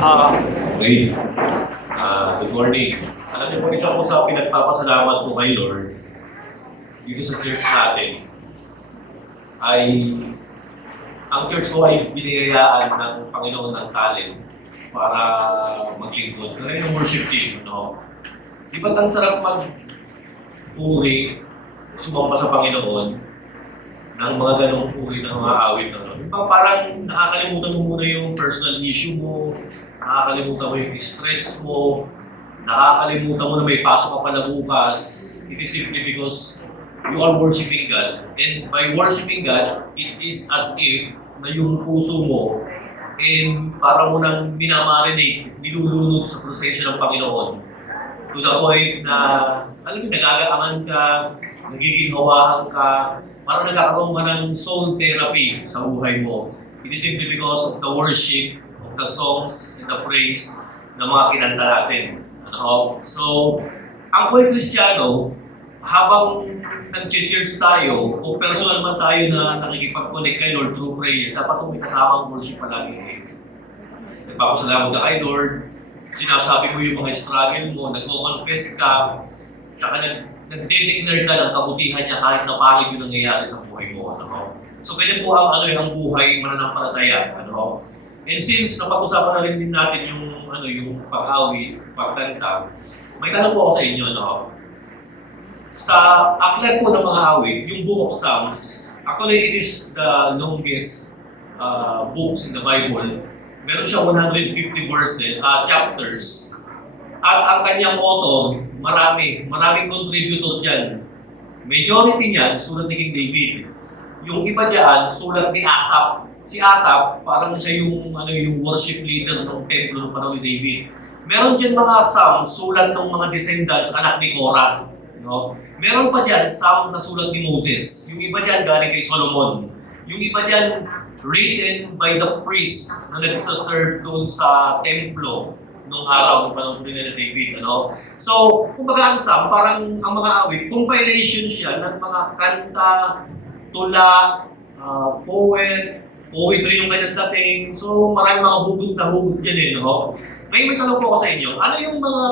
Okay. Good morning. Alam niyo po, isa po sa pinagpapasalamat ko kay Lord dito sa church natin ay ang church ko ay binigayaan ng Panginoon ng talent para maglingkod. Kaya yung worship team, no? Di ba't ang sarap mag-puri, sumamba sa Panginoon ng mga ganong puri ng mga awit, no? Parang nakakalimutan mo muna yung personal issue mo, nakakalimutan mo yung stress mo, nakakalimutan mo na may pasok ka pa na bukas. It is simply because you are worshiping God. And by worshiping God, it is as if na yung puso mo and para mo nang minamarinate, nilulunod sa proseso ng Panginoon. To the point na, alam mo, nagagaangan ka, nagiging hawahan ka, parang nagkakaroon ka ng soul therapy sa buhay mo. It is simply because of the worship, of the songs, and the praise na mga kinanta natin. So, ang buhay Kristiyano, habang nag-church tayo, o personal man tayo na nakikipag-connect kay Lord through prayer, dapat may kasamang worship palagi. Nagpapasalamat ka kay Lord, sinasabi mo yung mga struggle mo, nagko-confess ka, tsaka nagde-declare ka ng kabutihan niya kahit na pangit yung nangyayari sa buhay mo. So, ganyan po ang buhay mananampalataya. And since napag-usapan na rin din natin yung pag-awit, pagkanta, may tanong po ako sa inyo. Sa aklat po ng mga awit, yung Book of Psalms, actually it is the longest books in the Bible. Meron siya 150 verses, chapters. At ang kanyang author, maraming contributor dyan. Majority niyan, sulat ni King David. Yung iba dyan, sulat ni Asaph. Si Asaph, parang siya yung worship leader ng templo ng panahon ni David. Meron dyan mga psalm, sulat ng mga descendants, anak ni Korah. Meron pa dyan, psalm na sulat ni Moses. Yung iba dyan, galing kay Solomon. Yung iba dyan, written by the priest na nagsaserve doon sa templo noong araw ng panahon din na David. So, kumbaga ang psalm, parang ang mga awit, compilation siya ng mga kanta, tula, poetry yung kanyang dating. So, maraming mga hugot na hugot dyan May tanong po ako sa inyo, ano yung mga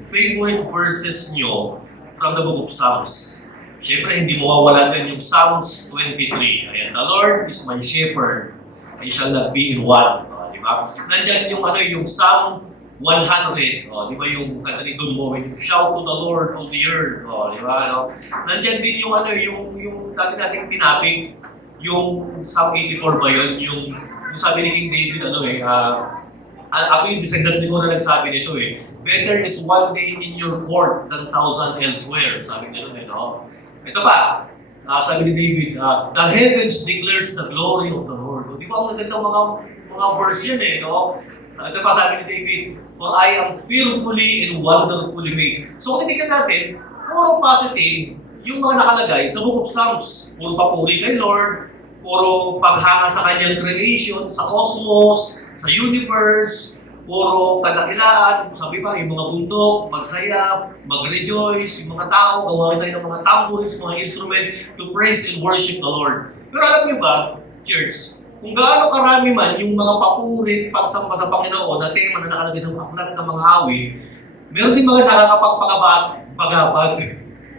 favorite verses nyo from the Book of Psalms? Siyempre, hindi mo mawala din yung Psalms 23. Ayan, the Lord is my shepherd, I shall not be in want. Di ba? Nandiyan yung Psalm 100. Di ba yung kanta ni Don Moen, shout to the Lord of the earth. Di ba? Nandiyan din yung dati nating tinapik, yung Psalm 84 ba yun? Yung sabi ni King David, actually, descendants ni ko na nagsabi nito better is one day in your court than 1,000 elsewhere. Sabi nito Ito pa, sabi ni David, the heavens declares the glory of the Lord. Di ba ang magandang mga verse yan Ito pa sabi ni David, for I am fearfully and wonderfully made. So kung titignan natin, puro positive yung mga nakalagay sa Book of Psalms. Puro papuri kay Lord, puro paghanga sa kanyang creation, sa cosmos, sa universe, puro kadakilaan, sabi pa, yung mga bundok, magsaya, mag-rejoice, yung mga tao, gawin tayo ng mga tambourines, mga instrument to praise and worship the Lord. Pero alam niyo ba, church, kung gaano karami man yung mga papuri, pagsamba sa Panginoon na tema na nakalagay sa aklat ng mga awit, meron din mga nakakapagpagabag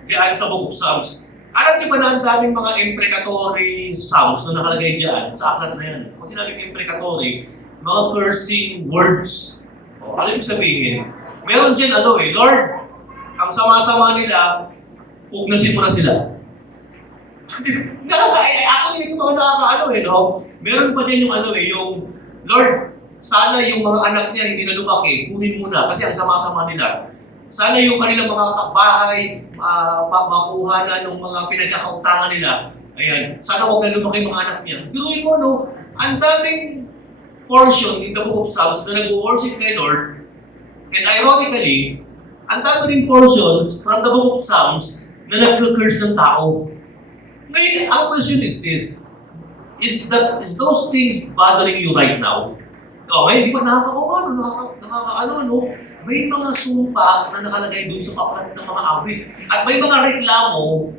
diyan sa Book of Psalms. Alam niyo ba na ang daming mga imprecatory psalms na nakalagay diyan sa aklat na yan? Kung sinabing imprecatory, mga cursing words. Ano yung sabihin? Meron dyan Lord, ang sama-sama nila, pugnasin mo na sila. Actually, yung mga Meron pa dyan yung Lord, sana yung mga anak niya hindi na lumaki, kunin mo na kasi ang sama-sama nila. Sana yung kanilang mga bahay, makuha na ng mga pinagkakautangan nila. Ayan, sana huwag na lumaki mga anak niya. Duruin mo, ang daming portion in the Book of Psalms na nag-worship kay Lord. And ironically, ang dami rin portions from the Book of Psalms na nag-curse ng tao. Ngayon, ang question is this. Is those things bothering you right now? Ngayon, di ba may mga sumpa na nakalagay dun sa paklat ng mga awit. At may mga reklamo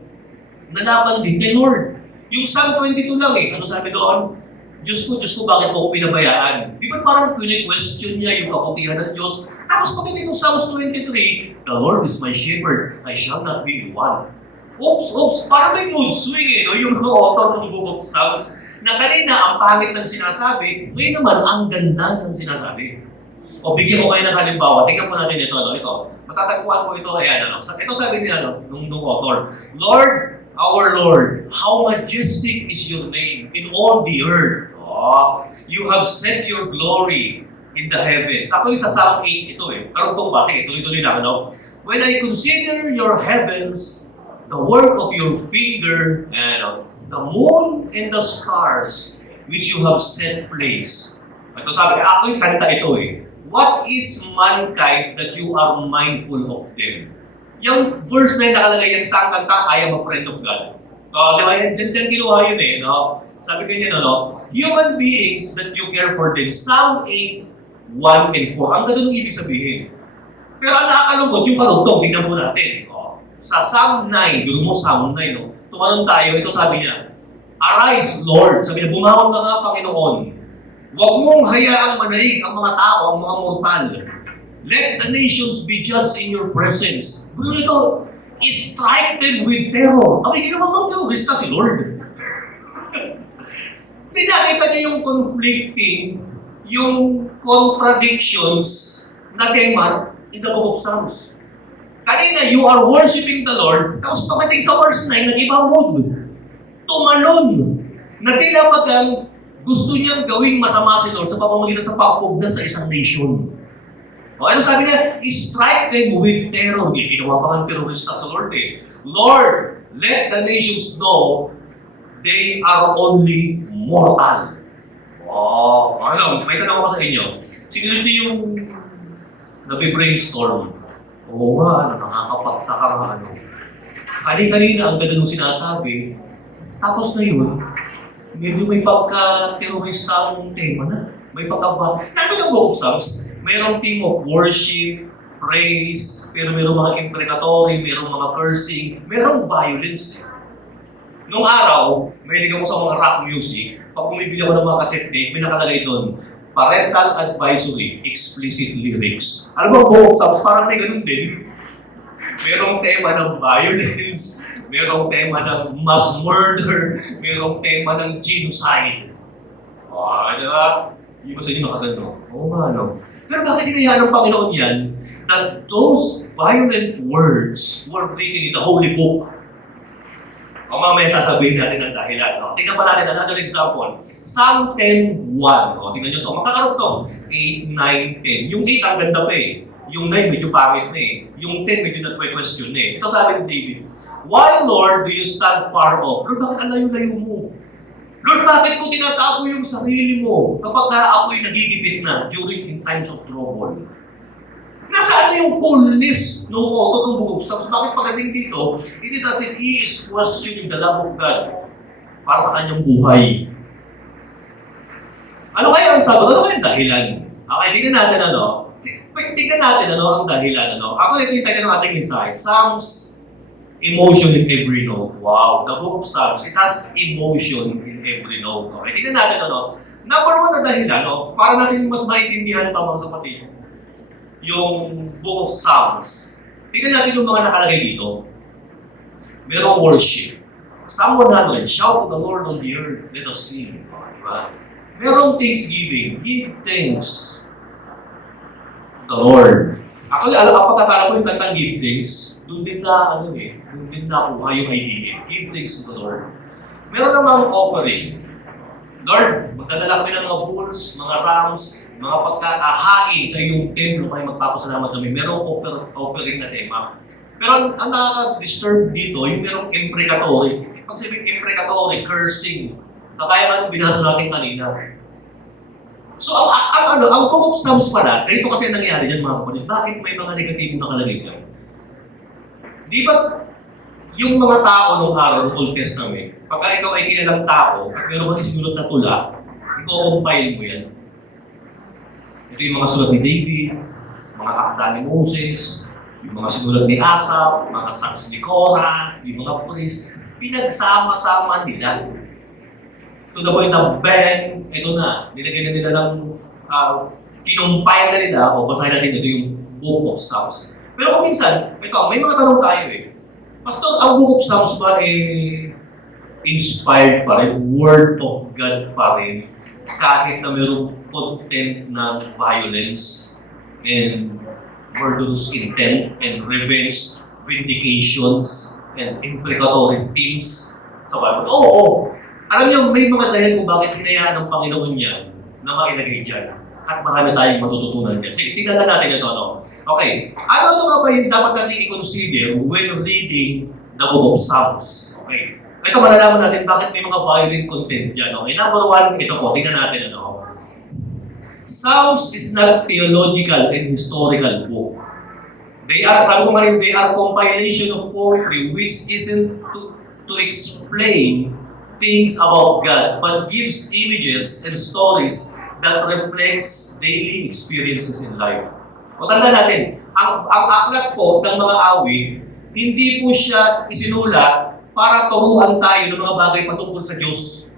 na laban din kay Lord. Yung Psalm 22 lang Ano sabi doon? Diyos ko, bakit mo ako pinabayaan? Di ba parang question niya yung kabutihan ng Diyos? Tapos pagdating ng Psalms 23, the Lord is my shepherd, I shall not be in want. Oops, parang may mood swing no? Yung mga author ng Book of Psalms, na kanina ang pangit ng sinasabi, ngayon naman ang ganda ng sinasabi. O bigyan ko kayo ng halimbawa, tingnan po natin ito, ito. Matatagpuan ko ito, ayan, ito sabi niya, nung author, Lord, our Lord, how majestic is your name in all the earth. Oh, you have set your glory in the heavens. Actually, sa Psalm 8 ito karugtong ba? Sige, tuloy-tuloy na, When I consider your heavens, the work of your finger, and the moon and the stars, which you have set place. Ito sabi, actually, kanta ito What is mankind that you are mindful of them? Yung verse na nakalagay yan sa kanta, I am a friend of God. Di ba? Diyan kinuha yun no? Sabi ko niya, human beings that you care for them. Psalm 8, 1 and 4. Ang ganun ibig sabihin. Pero ang nakakalungkot, yung karugtong, tingnan po natin. Sa Psalm 9, gulo mo Psalm 9, tumanong tayo, ito sabi niya, Arise, Lord. Sabi niya, bumangon ka nga, Panginoon. Huwag mong hayaang manaig ang mga tao, ang mga mortal. Let the nations be judged in your presence. Gulo nito, strike them with terror. Abay, ginawa bang terorista si Lord? Tinakita niya yung conflicting, yung contradictions na tema in the Book of Psalms. Kanina, you are worshiping the Lord, tapos pagdating sa verse 9, nag-ibang mood. Tumalon. Na tila bagang gusto niyang gawing masama si Lord sa pamamagitan sa pagpugna sa isang nation. Ano sabi niya? Strike them with terror. Ginawa pa ng terorista sa Lord Lord, let the nations know they are only mortal. May tanong ko sa inyo. Sino ito yung nabibrainstorm? Oo nga, nakakapagtaka nga Kani-kanina ang ganda nung sinasabi, tapos na yun, medyo may pagka-terorista ang tema na. May pagka-ba. Kaya ng Book of Psalms, mayroong theme of worship, praise, pero mayroong mga imprecatory, mayroong mga cursing, mayroong violence. Nung araw, may ako sa mga rock music, pag bumibili ako ng mga cassette tape, may nakalagay doon, Parental Advisory, Explicit Lyrics. Alam mo, Book of Psalms, parang may ganun din. Merong tema ng violence, merong tema ng mass murder, merong tema ng genocide. Diba? Hindi ba sa inyo makagano? Oo nga, Pero bakit hinayaan ng Panginoon yan that those violent words were written in the Holy Book? O mamaya sasabihin natin ang dahilan. Tingnan pa natin another example. Psalm 10:1. Tingnan nyo ito. Makakaroon ito. 8, 9, 10. Yung 8 ang ganda pa Yung 9 medyo pangit na Yung 10 medyo nagpe-question na Ito sabi ni David, Why, Lord, do you stand far off? Lord, bakit ang layo-layo mo? Lord, bakit mo tinatago yung sarili mo kapag ako'y nagigipit na during in times of trouble? Nasaan yung coolness ng author ng Book of Psalms? Bakit pagdating dito, it is as if he is questioning the love of God para sa kanyang buhay. Ano kaya ang sagot? Ano kaya ang dahilan? Okay, tingnan natin ang dahilan. Ako na tingnan ng ating insight. Psalms, emotion in every note. Wow, the Book of Psalms, it has emotion in every note. Okay, tingnan natin Number one na dahilan, para natin mas maintindihan pa mga kapatid, yung Book of Psalms. Tingnan natin yung mga nakalagay dito. Merong worship. Psalm 100, shout to the Lord on the earth, let us sing. Diba? Merong thanksgiving, give thanks to the Lord. Actually, pagkakala ko yung kantang give thanks, doon din nakuha yung idea. Give thanks to the Lord. Meron namang offering. Lord, magdadala kami ng mga bulls, mga rams, mga pagkakahain sa iyong templo kayo magpapasalamat kami. Merong offering na tema. Pero ang nakaka-disturb dito, yung merong imprecatory. Pag sabihin imprecatory, cursing. Kaya man binasa natin kanina. So, ang Book of Psalms pala, ganito kasi nangyari dyan mga kapatid, bakit may mga negatibo na kalagay dyan? Di ba yung mga tao nung araw ng Old Testament, pagka ikaw ay kilalang tao at meron kang isinulot na tula, i-compile mo yan. Ito yung mga sulat ni David, mga akda ni Moses, yung mga sinulat ni Asaph, mga songs ni Korah, yung mga priest, pinagsama-sama nila. to the point na bang, ito na, nilagyan na nila ng, kinumpile na nila, o basahin natin ito yung Book of Psalms. Pero kung minsan, ito, may mga tanong tayo eh. Pastor, ang Book of Psalms ba inspired pa rin, Word of God pa rin, kahit na mayroong content ng violence and murderous intent and revenge, vindications, and imprecatory themes sa Bible. Oo. Alam niyo, may mga dahil kung bakit hinayaan ng Panginoon yan na mailagay dyan. At marami tayong matututunan dyan. Sige, tingnan natin ito, no? Okay. Ano nga ba yung dapat natin i-consider when reading the Book of Psalms? Okay. Ito, malalaman natin bakit may mga violent content dyan. Okay. Number one, ito po. Tingnan natin, ano? Psalms is not theological and historical book. They are, sabi ko nga rin, they are compilation of poetry which isn't to explain things about God, but gives images and stories that reflects daily experiences in life. O tanda natin, ang aklat po ng mga awit, hindi po siya isinulat para turuan tayo ng mga bagay patungkol sa Diyos.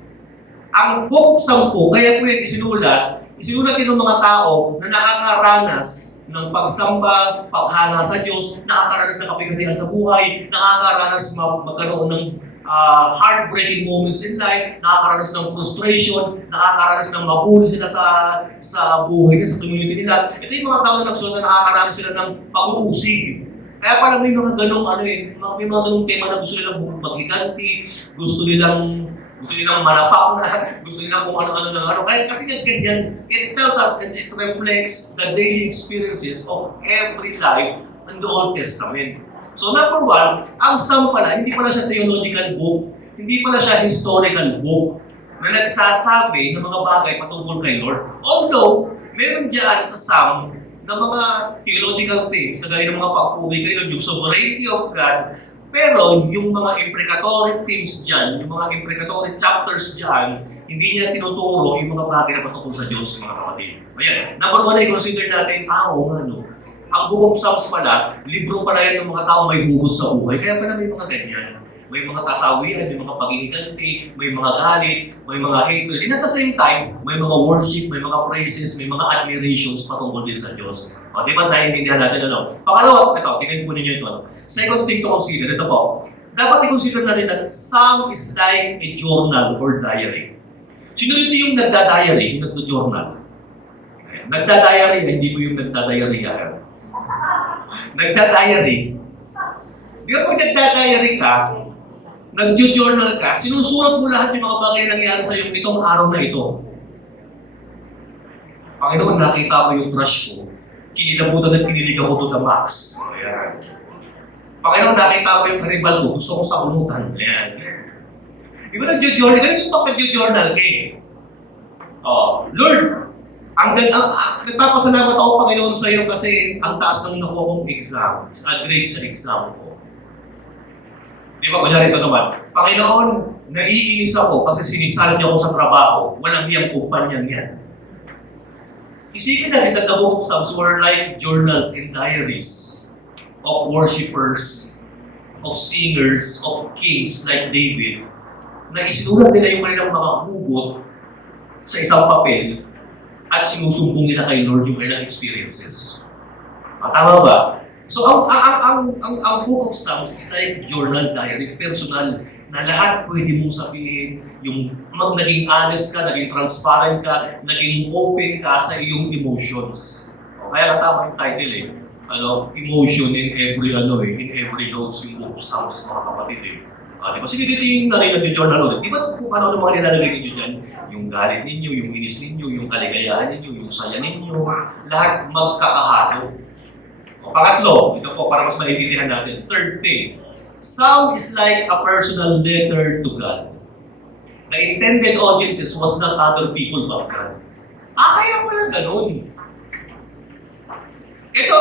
Ang Book of Psalms po, kaya po yung isinulat yun ng mga tao na nakakaranas ng pagsamba, paghanga sa Diyos, nakakaranas ng kapighatian sa buhay, nakakaranas magkaroon ng heartbreaking moments in life, nakakaranas ng frustration, nakakaranas ng mabuli sila sa buhay nila, sa community nila. Ito yung mga tao na nagsulat na nakakaranas sila ng pag-uusig. Kaya parang may mga ganong may mga ganong tema na gusto nilang maghiganti, gusto nilang manapak na, gusto nilang kung ano-ano ng ano. Kaya kasi ganyan, it tells us and it reflects the daily experiences of every life in the Old Testament. So number one, ang Psalm pala, hindi pala siya theological book, hindi pala siya historical book na nagsasabi ng mga bagay patungkol kay Lord. Although, meron dyan sa Psalm na mga theological things, na gaya ng mga pagpuri kay Lord, yung sovereignty of God, pero yung mga imprecatory themes dyan, yung mga imprecatory chapters dyan, hindi niya tinuturo yung mga bagay na patungkol sa Diyos, mga kapatid. Ayan, number one ay consider natin, ang Book of Psalms pala, libro pala yan ng mga tao may hugot sa buhay, kaya pala may mga ganyan. May mga kasawian, may mga paghihiganti, may mga galit, may mga hatred. And at the same time, may mga worship, may mga praises, may mga admirations patungkol din sa Diyos. O, di ba naiintindihan natin ano? Pangalawa, ito, tingnan po ninyo ito. Ano? Second thing to consider, ito po. Dapat i-consider natin that Psalm is like a journal or diary. Sino dito yung nagda-diary, yung nagdo-journal? Nagda-diary, hindi po yung nagda-diary. Nagda-diary. Di ba pag nagda-diary ka, nag-journal ka, sinusulat mo lahat yung mga bagay na nangyari sa iyo itong araw na ito. Panginoon, nakita ko yung crush ko. Kinilabutan at kinilig ako to the max. Ayan. Panginoon, nakita ko yung karibal ko. Gusto ko sa unutan. Ayan. Di ba nag-journal? Ganun yung pag-journal ka eh. Oh, Lord, nagpapasalamat ako, Panginoon, sa iyo kasi ang taas ng nakuha kong exam is a grade sa exam ko. Di ba, kunyari ito naman, Panginoon, naiinis ako kasi sinisal niya ako sa trabaho, walang hiyang kumpanyang yan. Isipin natin that the Book of Psalms were like journals and diaries of worshipers, of singers, of kings like David, na isinulat nila yung kanilang mga hugot sa isang papel at sinusumbong nila kay Lord yung kanilang experiences. Tama ba? So, ang Book of Psalms is like journal, diary, personal, na lahat pwede mong sabihin, yung naging honest ka, naging transparent ka, naging open ka sa iyong emotions. O, kaya tama yung title eh. Emotion in every notes, yung Book of Psalms, mga kapatid eh. Di ba? Sige, dito yung nag-journal ulit. Di ba kung ano mga nilalagay ninyo dyan? Yung galit ninyo, yung inis ninyo, yung kaligayahan ninyo, yung saya ninyo, lahat magkakahalo. Pangatlo, ito po para mas maintindihan natin. Third thing, Psalm is like a personal letter to God. The intended audiences was not other people but God. Kaya pala ganun. Ito,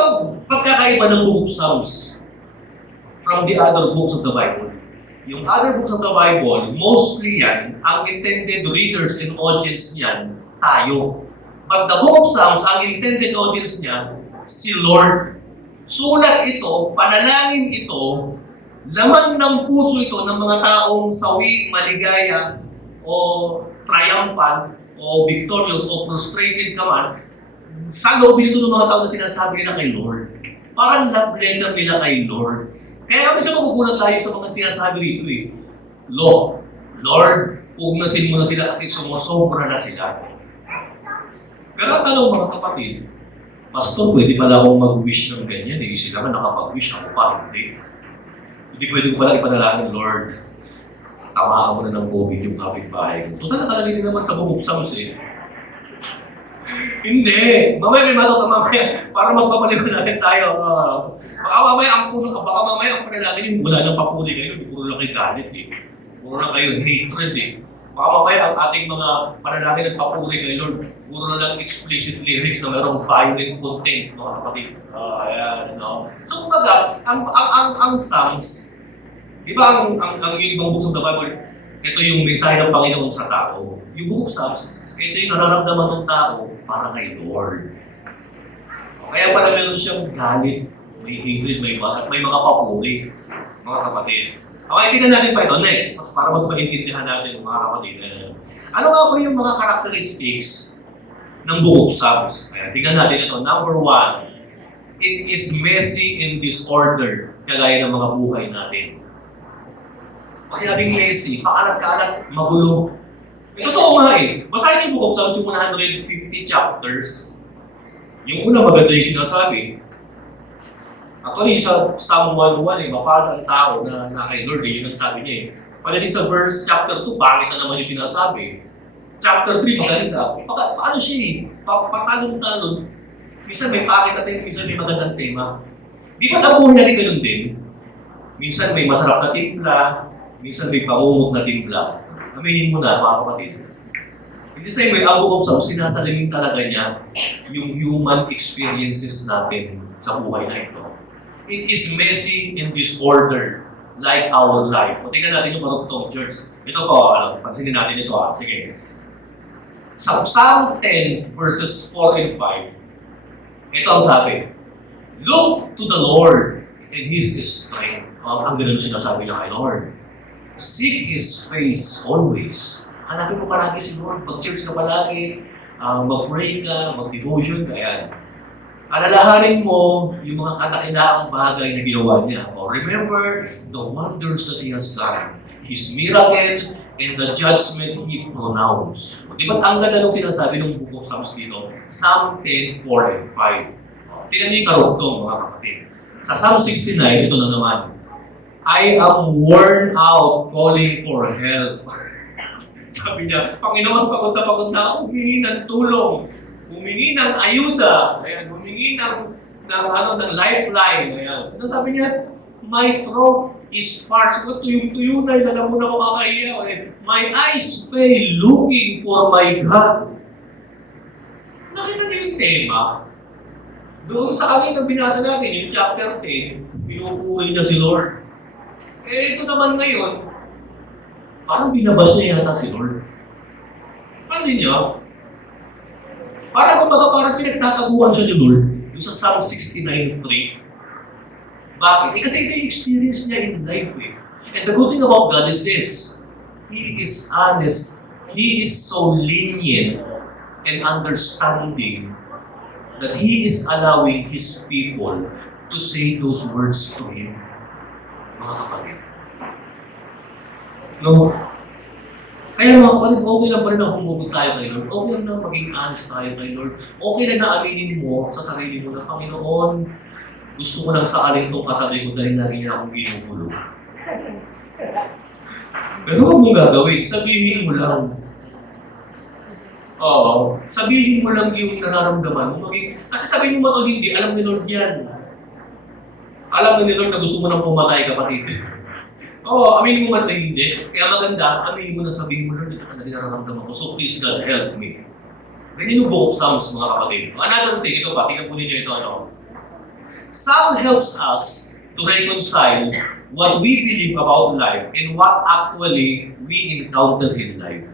pagkakaiba ng Book of Psalms from the other books of the Bible. Yung other books of the Bible, mostly yan, ang intended readers and audience niyan, tayo. But the Book of Psalms, ang intended audience niya, si Lord. Sulat ito, panalangin ito, laman ng puso ito ng mga taong sawi, maligaya, o triumphant o victorious o frustrated ka man, sa loob nito ng mga tao na sinasabi nila kay Lord. Parang love letter nila kay Lord. Kaya kami sa magugulat tayo sa mga sinasabi rito eh. Lord, pugnasin mo na sila kasi sumusobra na sila. Pero ang tanong mga kapatid, Pastor, pwede pala akong mag-wish ng ganyan eh. Sila man nakapag-wish, ako pa hindi. Hindi pwede ko pala ipanalangin, Lord, tamaan mo na ng COVID yung kapitbahay ko. Total nakalagay din naman sa Book of Psalms eh. Hindi. Mamaya may matuto mamaya para mas mapaliwanagan tayo. Baka mamaya ang panalangin yung wala ng papuri kayo, puro lang kayo galit eh. Puro lang kayo hatred eh. Baka mamaya ang ating mga panalangin at papuri kay Lord, puro na lang explicit lyrics na mayroong violent content, mga kapatid. Ayan, no? So kumbaga, ang Psalms, di ba ang yung ibang books of the Bible, ito yung mensahe ng Panginoon sa tao. Yung Book of Psalms, ito yung nararamdaman ng tao para kay Lord. Kaya pala meron siyang galit, may hatred, may mga papuri, mga kapatid. Okay, tingnan natin pa ito. Next, para mas maintindihan natin mga kapatid. Ano nga po yung mga characteristics ng Book of Psalms? Kaya tingnan natin ito. Number 1, it is messy and disorder, kagaya ng mga buhay natin. Pag sinabing messy, pakalat-kalat, magulo. Totoo nga eh. Basahin yung Book of Psalms, yung 150 chapters. Yung una, maganda yung sinasabi. Actually, sa Psalm 1:1 mapalad ang tao na kay Lord yun ang sabi niya eh. Pwede din sa verse chapter 2, bakit na naman yung sinasabi? Chapter 3, maganda. Paano siya eh? Patalon-talon. Minsan may pakit natin, minsan may magandang tema. Di ba tapuhin natin ganun din? Minsan may masarap na timpla, minsan may pangungok na timpla. Aminin mo na, mga kapatid. In the same way, ang Book of Psalms, sinasalimin talaga niya yung human experiences natin sa buhay na ito. It is messy and disordered like our life. O tingnan natin yung marugtong church. Ito po, pansinin natin ito Sige. Sa Psalm 10 verses 4 and 5, ito ang sabi, look to the Lord and His strength. Ang ganun sinasabi niya kay Lord. Seek His face always. Hanapin mo palagi si Lord. Mag-church ka palagi, mag-pray ka, mag-devotion ka. Ayan. Alalahanin mo yung mga kadakilaang bagay na ginawa niya. Remember the wonders that He has done. His miracle and the judgment He pronounced. Di ba ang ganda nung sinasabi ng Book of Psalms dito? Psalm 10, 4 and 5. Tingnan niyo yung karugtong, mga kapatid. Sa Psalm 69, ito na naman. I am worn out calling for help. Sabi niya, Panginoon, pagod na ako, humingi ng tulong. Humingi ng ayuda, ayan, humingi ng lifeline, ayan. Ano sabi niya? My throat is parched. Tuyo na, alam mo na makakahiya. My eyes fail looking for my God. Nakita niyo yung tema? Doon sa kanina binasa natin, yung chapter 10, pinupuri niya si Lord. Ito naman ngayon, parang binabas niya yata si Lord. Pansin niyo? Parang pinagtataguan siya ni Lord doon sa Psalm 69:3. Bakit? Kasi ito yung experience niya in life eh. And the good thing about God is this. He is honest. He is so lenient and understanding that He is allowing His people to say those words to Him. Mga kapatid. No? Kaya mga kapatid, okay lang pa rin na humugot tayo kay Lord. Okay lang na maging honest tayo kay Lord. Okay lang na aminin mo sa sarili mo na, Panginoon, gusto ko lang sakaling itong katabi ko dahil narinig akong ginugulo. Pero huwag mong gagawin. Sabihin mo lang. Oo. Sabihin mo lang yung nararamdaman mo. Kasi sabihin mo ba o hindi, alam ni Lord yan. Alam ni Lord na gusto mo nang pumatay, kapatid. Oo, aminin mo man o hindi. Kaya maganda, aminin mo na sabihin mo, Lord, ito ka na nararamdaman ko. So please God, help me. Ganyan yung Book of Psalms, mga kapatid. Another thing, ito pa, tingnan po ninyo ito. Psalm helps us to reconcile what we believe about life and what actually we encounter in life.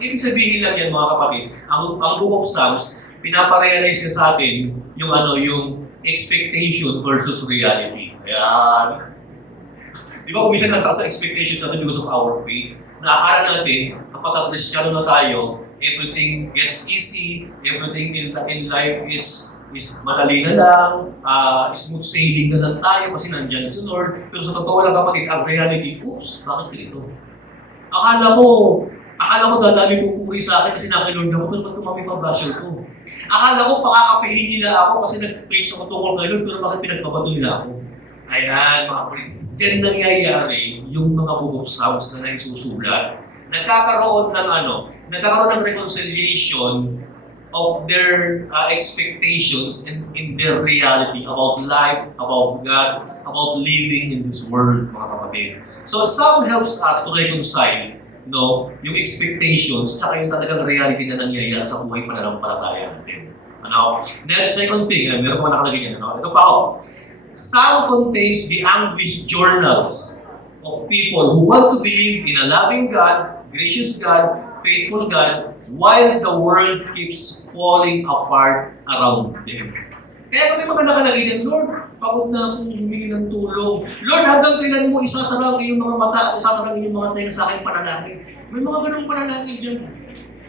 Ibig sabihin lang yan, mga kapatid, ang Book of Psalms, pinaparealize niya sa atin yung expectation versus reality. Ayan. Di ba kung minsan nagtaas sa expectations natin because of our faith? na akala natin, kapag Kristiyano na tayo, everything gets easy, everything in life is madali na lang, smooth sailing na lang tayo kasi nandyan si Lord. Pero sa totoo lang kapatid, ang reality, oops, bakit ganito? Akala ko dadami pupuri sa akin kasi nakilord ako, pero ba't tumami pa basher ko? Akala ko pakakapihin nila ako kasi nag-preach ako tungkol kay Lord, pero bakit pinagbabato nila ako? Ayan, mga kapatid. Diyan nangyayari yung mga book of Psalms na naisusulat. Nagkakaroon ng reconciliation of their expectations and in their reality about life, about God, about living in this world, mga kapatid. So, Psalm helps us to reconcile yung expectations tsaka yung talagang reality na nangyayari sa buhay pananampalataya natin. Then, second thing, meron pa nakalagay yan. Ito pa ako. Psalm contains the anguished journals of people who want to believe in a loving God, gracious God, faithful God, while the world keeps falling apart around them. Kaya may mga nakalagay dyan, Lord, pagod na akong humingi ng tulong. Lord, hanggang kailan mo isasara ang iyong mga mata at isasara ang iyong mga tayo sa aking panalangin? May mga ganong panalangin dyan.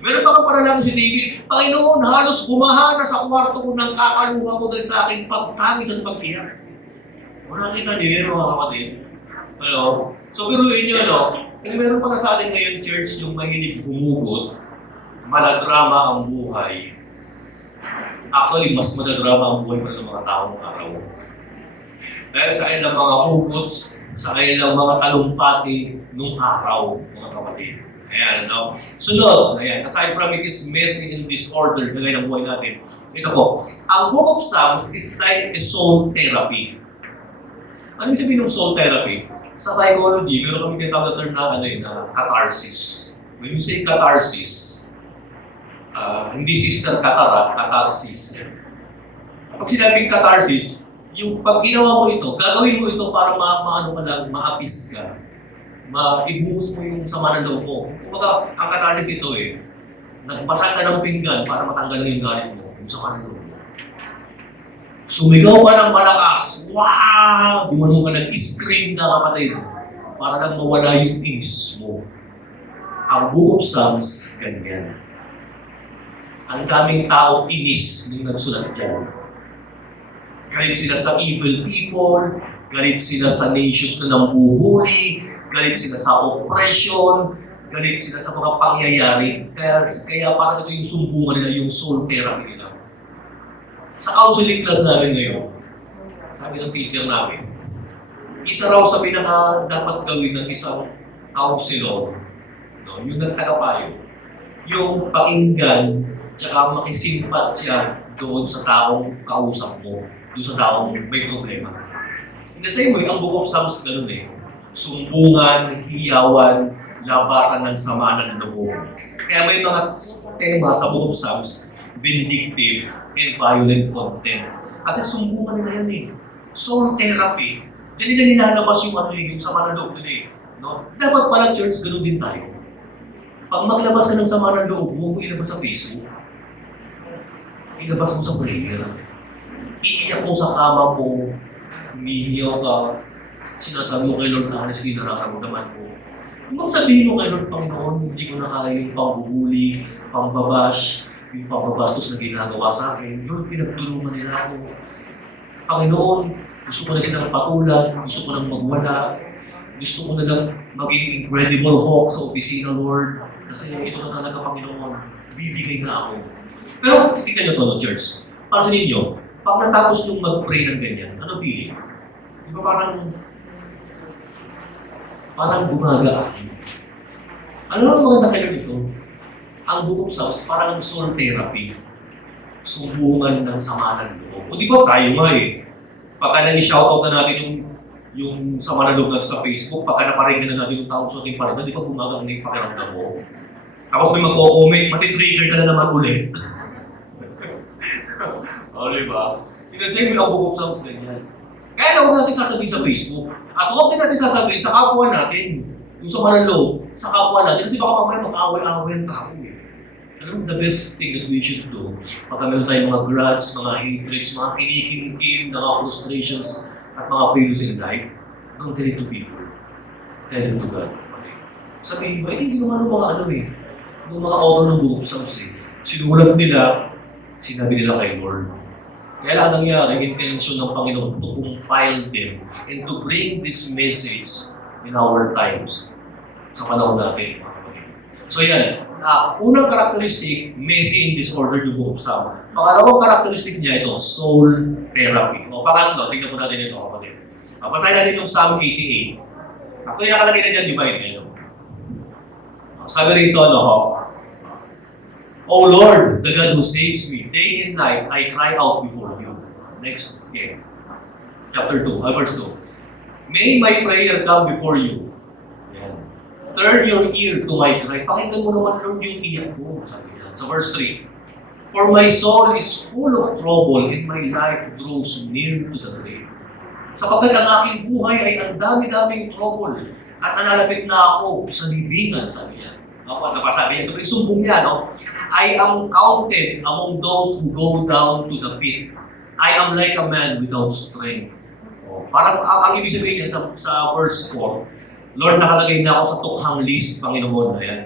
Meron pa kang panalangin si David, Panginoon, halos bumaha na sa kwarto ko ng kakaluha ko dahil sa aking pagtangis at pagtiyak. Wala kita din, mga kapatid. So, biruin nyo, kung meron pa na sa atin ngayon, church, yung mahilig humugot, maladrama ang buhay. Actually, mas madadrama ang buhay pa ng mga taong araw. Dahil sa kanilang mga hugots, sa kanilang mga talumpati nung araw, mga kapatid. Ayan, Sunod, aside from it is messy and disorder, gagay ng buhay natin. Ito po, ang Book of Psalms is like a soul therapy. Ano yung sabihin ng soul therapy? Sa psychology, meron kami tinatawag na term na catharsis. When you say catharsis, hindi sister katara, catharsis. Pag sinabing catharsis, yung pag ginawa mo ito, gagawin mo ito para maapis ka. Ibuhos mo yung sama ng loob mo. Kumbaga, ang catharsis ito nagpasan ka ng pinggan para matanggal yung galit mo, yung sama ng loob mo. Sumigaw ka ng malakas. Wow! Gumanon ka nag-scream ka, kapatid. Para lang mawala yung inis mo. Ang Book of Psalms, ganyan. Ang daming tao inis nung nagsulat dyan. Galit sila sa evil people, galit sila sa nations na nambuhuli, galit sila sa oppression, galit sila sa mga pangyayari. Kaya parang ito yung sumbungan nila, yung soul therapy nila. Sa counseling class namin ngayon, sabi ng teacher namin, isa raw sa pinaka dapat gawin ng isang counselor, yung nagtagapayo, yung pakinggan, tsaka makisimpat siya doon sa taong kausap mo, doon sa taong may problema. In the same way, ang Book of Psalms ganun sumbungan, hiyawan, labasan ng sama ng loob. Kaya may mga tema sa Book of Psalms, vindictive and violent content. Kasi sumbungan nila yan soul therapy. Diyan nila nilalabas yung yung sama ng loob nila Dapat pala church, ganun din tayo. Pag maglabas ka ng sama ng loob, huwag mo ilabas sa Facebook. Ilabas mo sa prayer. Iiyak mo sa kama mo, humihiyaw ka, sinasabi mo kay Lord na honestly nararamdaman mo. Kung sabihin mo kay Lord, Panginoon, hindi ko na kaya yung pambubuli, pambabash, yung pambabastos na ginagawa sa akin. Lord, pinagtulungan nila ako. Panginoon, gusto ko na silang patulan, gusto ko nang magwala, gusto ko na lang maging incredible hawk sa opisina, Lord. Kasi ito na talaga, Panginoon, bibigay na ako. Pero, tingnan nyo to, church. Para sa ninyo, pag natapos yung mag-pray ng ganyan, ano feeling? Di ba parang gumagaan? Ano ang mga nakilala dito? Ang Book of Psalms, parang soul therapy. Sumbungan ng sama ng loob. O di ba tayo nga pagka nai-shoutout na natin yung sama ng loob natin sa Facebook, pagka naparinggan na natin yung tawag sa ating paringan, di ba gumagang na yung pakiramdam mo? Tapos may magko-comment, mati-trigger ka na naman ulit. O, di ba? Ito same ang Book of Psalms ganyan. Kaya na huwag natin sasabihin sa Facebook. At huwag din natin sasabihin sa kapwa natin. Yung sama ng loob, sa kapwa natin. Kasi baka mamaya mag-away-away ang tao Alam mo, the best thing that we should do, pagka meron tayong mga grudge, mga hatreds, mga kinikim-kim, mga frustrations, at mga failures in life, don't tell it to people. Tell it to God. Okay. Sabihin mo, hindi naman ng mga yung mga author ng Book of Psalms sinulat nila, sinabi nila kay Lord. Kaya lang nangyari, intention ng Panginoon to compile them and to bring this message in our times sa panahon natin, mga kapatid. So yan, unang characteristic, messy and disordered yung Book of Psalms. Pangalawang characteristic niya ito, soul therapy. O pangatlo, tingnan po natin ito, kapatid. Basahin natin yung Psalm 88. Actually, nakalagay na dyan, divine. Sabi rito, O Lord, the God who saves me, day and night I cry out before you. Next, chapter 2, verse 2. May my prayer come before you. Yan. Turn your ear to my cry. Pakinggan mo naman, Lord, yung iyak ko. Sabi yan. Sa verse 3. For my soul is full of trouble and my life draws near to the grave. Sapagkat ang aking buhay ay ang dami-daming trouble at nalalapit na ako sa libingan, sabi niya. Napasabi niya, ito yung sumbong niya, I am counted among those who go down to the pit. I am like a man without strength. Parang ang ibig sabihin niya sa verse 4, Lord, nakalagay na ako sa tukhang list, Panginoon. Ayan.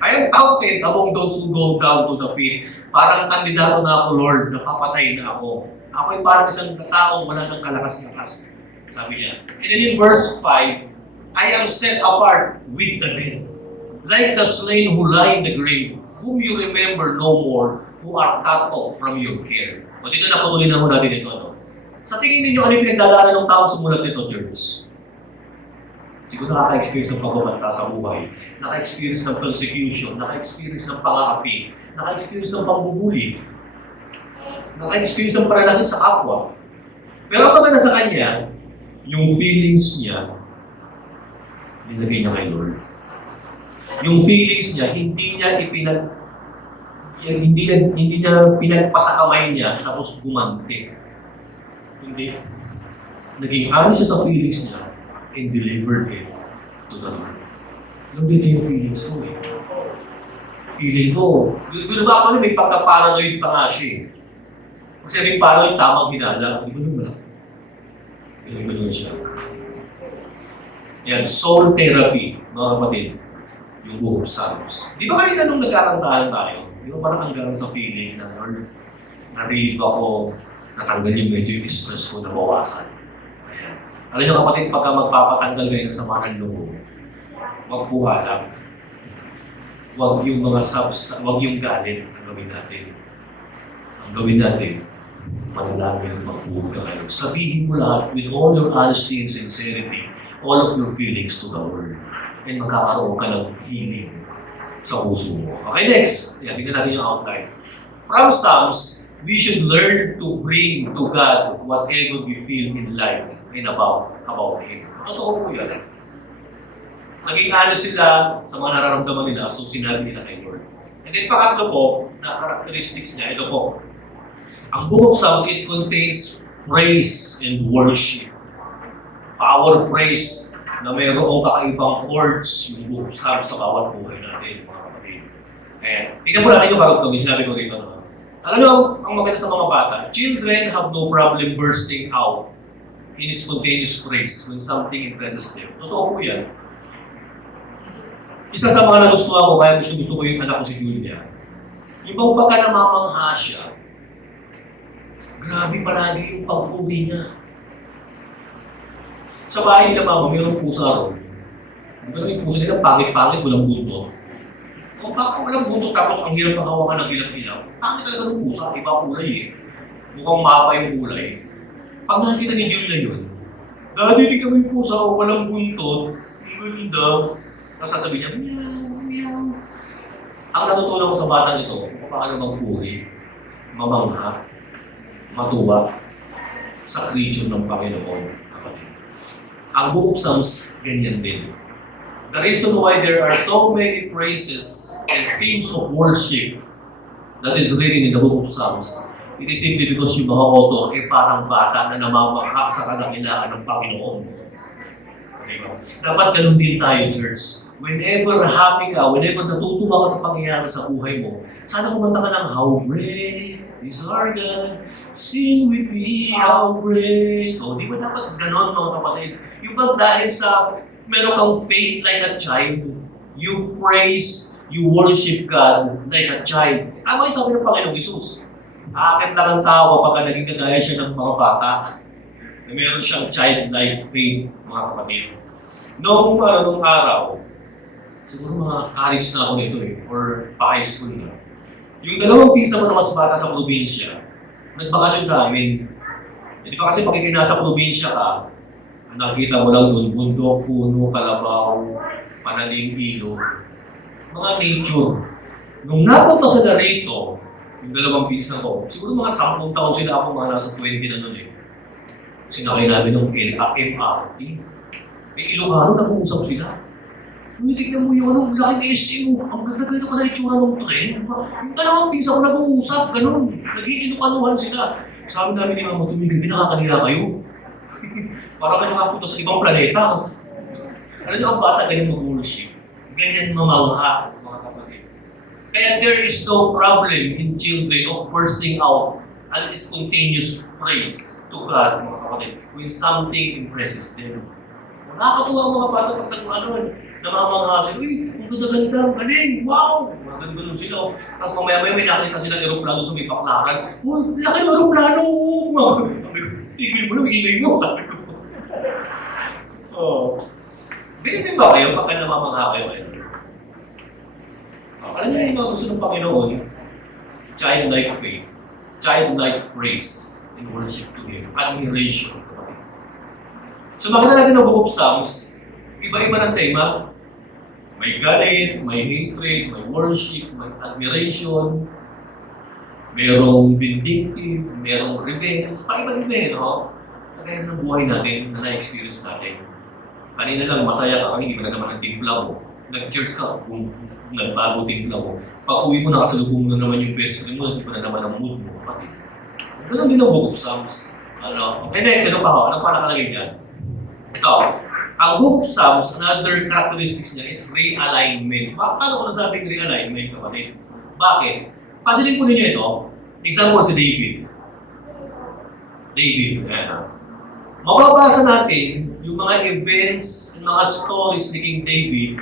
I am counted among those who go down to the pit. Parang kandidato na ako, Lord, napapatay na ako. Ako ay parang isang taong wala ng kalakas-lakas. Sabi niya. And then in verse 5, I am set apart with the dead. Like the slain who lie in the grave, whom you remember no more, who are cut off from your care. O dito naputuloy na ho natin ito. Sa tingin ninyo, ano yung pinagdadaanan ng tao sa mulat nito, church? Siguro nakaka-experience ng pagbabanta sa buhay, naka-experience ng persecution, naka-experience ng pang-aapi, naka-experience ng pambubuli, naka-experience ng panalangin sa kapwa. Pero ang maganda sa kanya, yung feelings niya, nilagay niya kay Lord. Yung feelings niya, hindi niya pinagpasa kamay niya tapos gumanti. Hindi. Naging honest siya sa feelings niya and delivered it to the Lord. Lord, dito yung feelings ko Feeling ko. Yung ba ako may pagka-paranoid pa nga siya Kasi may paranoid tamang hinala. Hindi ko naman. Ganun siya. Yan, soul therapy, mga kapatid. Yung Book of Psalms. Di ba kanina nung nagkakantahan tayo, di ba parang hanggang sa feeling na Lord, na-relieve ako, natanggal yung medyo yung stress ko na bawasan. Ayan. Alam niyo kapatid, pagka magpapatanggal kayo ng sama ng loob, huwag puhalak. Huwag yung mga huwag yung galit ang gawin natin. Ang gawin natin, manalangin at magpuhod ka kayo. Sabihin mo lahat with all your honesty and sincerity, all of your feelings to the Lord. And magkakaroon ka ng healing sa puso mo. Okay, next. Tingnan natin yung outline. From Psalms, we should learn to bring to God whatever we feel in life and about Him. Totoo po yan. Naging ano sila sa mga nararamdaman nila, so sinabi nila kay Lord. And then pangatlo po, na characteristics niya, ito po. Ang Book of Psalms, it contains praise and worship. Power praise na mayroong kakaibang chords yung Book of Psalms sa bawat buhay natin, mga kapatid. Ayan. Tingnan po natin yung karugtong, sinabi ko rito naman. Alam nyo, ang maganda sa mga bata, children have no problem bursting out in spontaneous praise when something impresses them. Totoo po yan. Isa sa mga nagustuhan ko, kaya gusto ko yung anak ko si Julia. Yung bang pagka namamangha siya, grabe palagi yung pagpuli niya. Sa bahay nila mama, mayroong pusa ron. Pero yung pusa nila, pangit-pangit, walang buntot. Kung baka walang buntot tapos ang hirap ng hawakan ng ilang-ilang, pangit talaga ng pusa, iba kulay Mukhang mapa yung kulay. Pag nakikita ni Julia yun, Daddy, tingnan mo yung pusa ko, walang buntot, ang ganda. Tapos sasabihin niya, meow, meow. Ang natutunan ko sa batang ito, kung paano magpuri, mamangha, matuwa sa creature ng Panginoon. Ang Book of Psalms, ganyan din. The reason why there are so many praises and themes of worship that is written in the Book of Psalms, it is simply because yung mga author ay parang bata na namamangha sa kadakilaan ng Panginoon. Diba? Dapat ganun din tayo, church. Whenever happy ka, whenever natutuwa ka sa pangyayari sa buhay mo, sana kumanta ka ng How Great is our God, sing with me, how great. O, di ba dapat ganon, mga kapatid? Yung bang dahil sa Meron kang faith like a child. You praise, you worship God like a child. Tama yung sabi ng Panginoong Isus. Akin lang ang tawa pagka naging kagaya siya ng mga bata na meron siyang childlike faith, mga kapatid. Noong araw, siguro mga college na ako nito or pa-high school na. Yung dalawang pinsan mo na mas bata sa probinsya, nagbakasyon sa amin. Hindi pa kasi pag nasa probinsya ka, nakita mo lang doon, bundok, puno, kalabaw, panaling ilog, mga nature. Nung napunta sila rito, yung dalawang pinsan ko, siguro mga 10 taon sila ako, mga nasa 20 na nun Sinakay namin ng MRT. May Ilocano, nag-uusap sila. Tignan mo yung laking SU. Ang ganda-ganda pala itsura ng tren. Yung dalawang pinsan ko nag-uusap, ganun. Nag-iilukanuhan sila. Sabi namin ni Mama, tumigil, nakakahiya kayo. Parang kayo nakapunta sa ibang planeta. Ano yung ang bata ganyan mag-worship? Ganyan mamangha, mga kapatid. Kaya there is no problem in children of bursting out an spontaneous praise to God, mga kapatid, when something impresses them. Nakakatuwa ang mga bata pag namamangha sila, uy, ang ganda-ganda, ang galing, wow! Mga ganun sila. Tapos mamaya-maya may nakita silang aeroplano sa may paklaran. Uy, laki ng aeroplano! Sabi ko, tigil mo lang, ingay mo, sabi ko. Ganyan din ba kayo pagka namamangha kayo? Alam niyo yung mga gusto ng Panginoon, childlike faith, childlike praise, and worship to Him, admiration. So makita natin ang Book of Psalms, iba-iba ng tema. May galit, may hatred, may worship, may admiration, merong vindictive, merong revenge, paiba-iba no? Kagaya ng buhay natin na na-experience natin. Kanina lang masaya ka, hindi mo na naman ang timpla mo. Nag-cheers ka kung nagbago timpla mo. Pag uwi mo, nakasalubong mo na naman yung best friend mo, hindi pa na naman ang mood mo. Pati. Ganun din ang Book of Psalms. Okay, next, ano pa ho? Ano pa nakalagay dyan? Ito, ang Book of Psalms, another characteristics niya is realignment. Paano ko nasabing realignment, kapatid? Bakit? Pasilin po ninyo ito. Example si David. Mababasa natin yung mga events, mga stories ni King David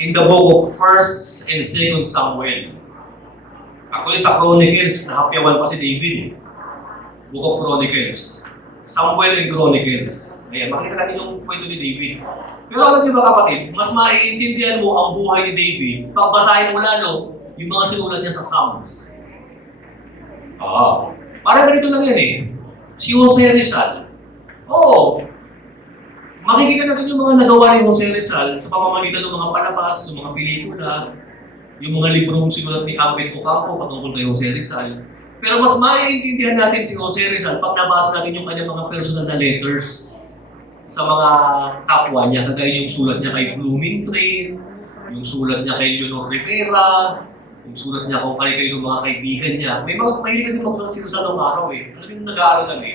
in the book of 1st and 2nd Samuel. Actually, sa Chronicles, nahapyawan pa si David. Book of Chronicles. Samuel and Chronicles. Ayan, makita natin yung kwento ni David. Pero alam niyo ba kapatid, mas maiintindihan mo ang buhay ni David pag basahin mo lalo yung mga sinulat niya sa Psalms. Parang ganito lang yan Si Jose Rizal. Makikita natin yung mga nagawa ni Jose Rizal sa pamamagitan ng mga palabas, ng mga pelikula, yung mga librong sinulat ni Ambit Ocampo patungkol kay Jose Rizal. Pero mas maiintindihan natin si Jose Rizal pag nabasa natin yung kanyang mga personal na letters sa mga kapwa niya, kagaya yung sulat niya kay Blooming Train, yung sulat niya kay Leonor Rivera, yung sulat niya kung kay yung mga kaibigan niya. May mga mahilig kasi magsulat si Rizal ng araw Alam yung nag-aaral kami.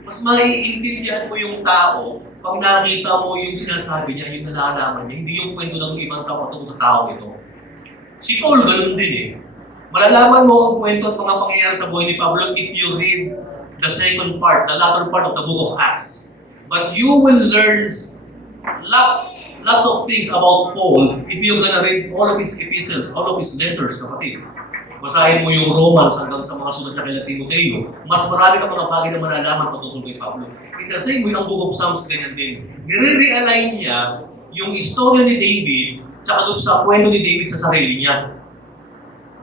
Mas maiintindihan mo yung tao pag nakita mo yung sinasabi niya, yung nalalaman niya, hindi yung kwento ng ibang tao patungkol sa tao ito. Si Paul, ganun din Malalaman mo ang kwento at mga pangyayari sa buhay ni Pablo if you read the second part, the latter part of the book of Acts. But you will learn lots of things about Paul if you're gonna read all of his epistles, all of his letters, kapatid. Basahin mo yung Romans hanggang sa mga sulat niya kay Timoteo. Mas marami ka mga bagay na malalaman patungkol kay Pablo. In the same way, ang Book of Psalms ganyan din. Nire-realign niya yung istorya ni David tsaka doon sa kwento ni David sa sarili niya.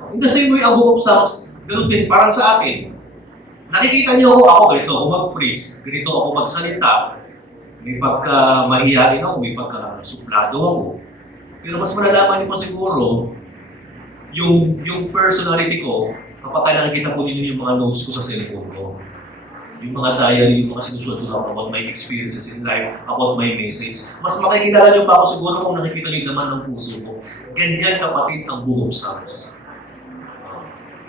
In the same way, ang Book of Psalms, ganoon din, parang sa akin. Nakikita niyo ako ganito ako mag-praise, ganito ako magsalita. May pagka-mahiyain ako, may pagka-suplado ako. Pero mas malalaman niyo pa siguro yung personality ko kapag nakikita po ninyo yung mga notes ko sa cellphone ko. Yung mga diary, yung mga sinusulat ko about my experiences in life, about my message. Mas makikilala niyo pa ako siguro kung nakikita niyo naman ng puso ko. Ganyan kapatid ang Book of Psalms.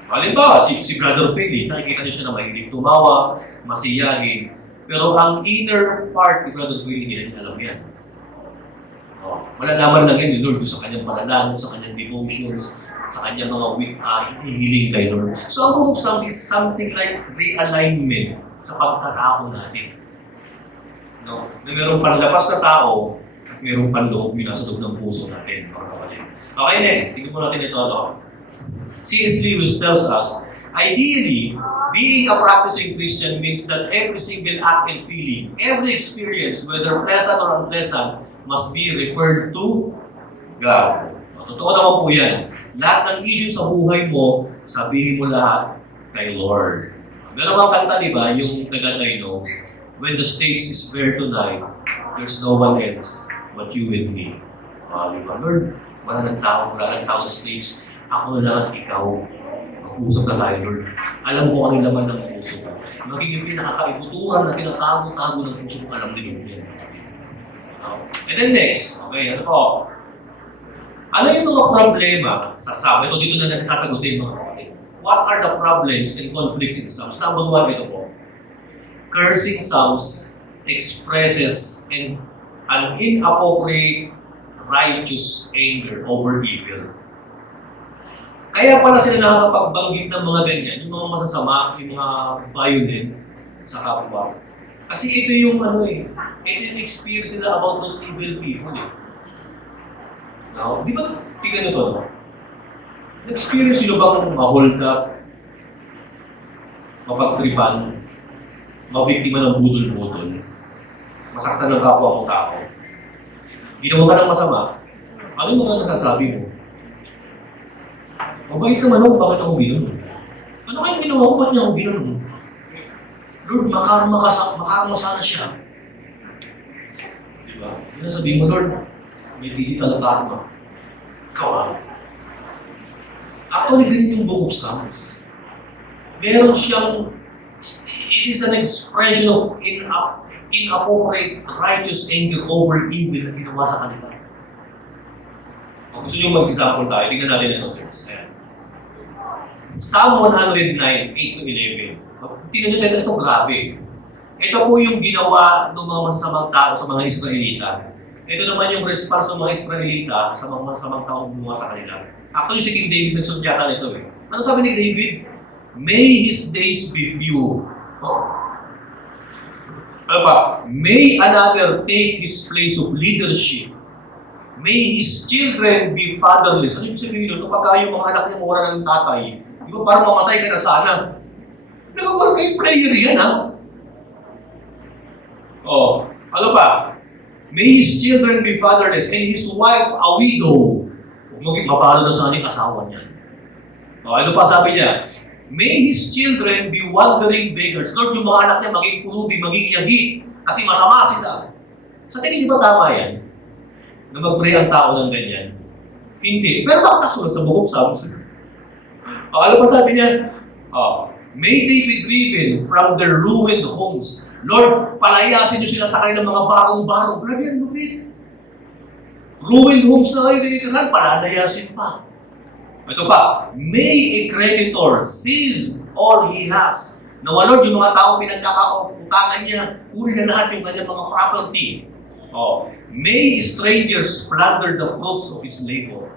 Halimbawa, si Brother Feli, nakikita niyo siya na mahilig tumawa, masiyahin. Pero ang inner part ni Brother Feli, hindi natin alam yan. Malalaman lang yan ni Lord sa kanyang panalangin, sa kanyang devotions, sa kanyang mga hihiling kay Lord. So ang Book of Psalms is something like realignment sa pagkatao natin. No? Na mayroong panlabas na tao at mayroong panloob yung nasa loob ng puso natin. Okay, next. Tingnan po natin ito. No? C.S. Lewis tells us, ideally, being a practicing Christian means that every single act and feeling, every experience, whether pleasant or unpleasant, must be referred to God. Totoo naman po yan. Lahat ng issue sa buhay mo, sabihin mo lahat kay Lord. Meron mga kanta, di ba? Yung taga I know, when the stakes is fair tonight, there's no one else but you and me. Di ba? Lord, wala ng tao sa stakes. Ako na lang at ikaw. Mag-usap na tayo, Lord. Alam mo kung ano yung laman ng puso ko. Magiging pinakakaibuturan na tinatago-tago ng puso ko. Alam din yun. And then next, okay, ano po? Ano yung mga problema sa Psalm? Ito dito na nagsasagutin mga kapatid. What are the problems and conflicts in Psalms? Number one, ito po. Cursing Psalms expresses an inappropriate righteous anger over evil. Kaya pala sila nakakapagbanggit ng mga ganyan, yung mga masasama, yung mga violent sa kapwa. Kasi ito yung ito yung experience nila about those evil people eh. Now, di ba tingnan nyo to? Na-experience nyo bang ma-hold up, mapagtripan, mabiktima ng budol-budol, masaktan ng kapwa mo tao, ginawa ka ng masama, ano yung mga nasasabi mo? Mabait naman ako, bakit ako binon? Ano kayong ginawa ko? Ba't niya ako binon? Lord, makarma sana siya. Diba? Yung sabihin mo, Lord, may digital karma. Ikaw actually, ganyan yung Book of Psalms. Meron siyang, it is an expression of inappropriate righteous anger over evil na ginawa sa kanila. Kung gusto nyo mag-example tayo, tingnan natin ito, church. Ayan. Psalm 109, 8-11. Tingnan nyo ito, grabe. Ito po yung ginawa ng mga masasamang tao sa mga Israelita. Ito naman yung response ng mga Israelita sa mga masasamang tao gumawa sa kanila. Actually, si King David nagsunyata nito eh. Ano sabi ni David? May his days be few. Ano pa? May another take his place of leadership. May his children be fatherless. Ano yung sabihin nyo? Kapag yung mga anak niya mawala ng tatay, di ba parang mamatay ka na sana? Nagawal kayo prayer yan, ha? Ano pa? May his children be fatherless and his wife a widow. Mapalo na sana yung asawa niya. Ano pa sabi niya? May his children be wandering beggars. Lord, yung mga anak niya maging pulubi, maging yagi, kasi masama sila. Sa tingin niyo ba tama yan? Na mag-pray ang tao ng ganyan? Hindi. Pero bakit nasulat sa Book of Psalms? Ano pa sabi niya? May they be driven from their ruined homes. Lord, palayasin niyo sila sa kanilang mga barong-barong. Grabe yan, lupit. Ruined homes na kayo tinitirahan, palalayasin pa. Ito pa, may a creditor seize all he has. Nawa, Lord, yung mga tao pinagkakautangan niya, kunin na lahat yung kanyang mga property. May strangers plunder the fruits of his labor.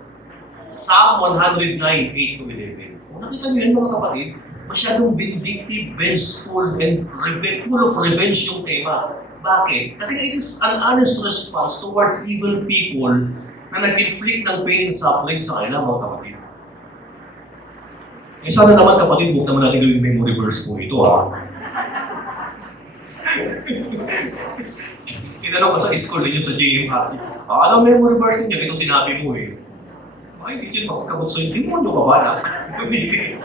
Psalm 109, 8-11. Kung nakita niyo yun mga kapatid, masyadong vindictive, vengeful, and full of revenge yung tema. Bakit? Kasi it is an honest response towards evil people na nag-inflict ng pain and suffering sa kanila mga kapatid. Sana naman kapatid, huwag naman natin gawing memory verse po ito Tinanong ko sa school ninyo sa JMRC, alam memory verse ninyo, itong sinabi mo eh. Ay, hindi dyan makakabot sa'yo, demonyo ka ba na? Hindi,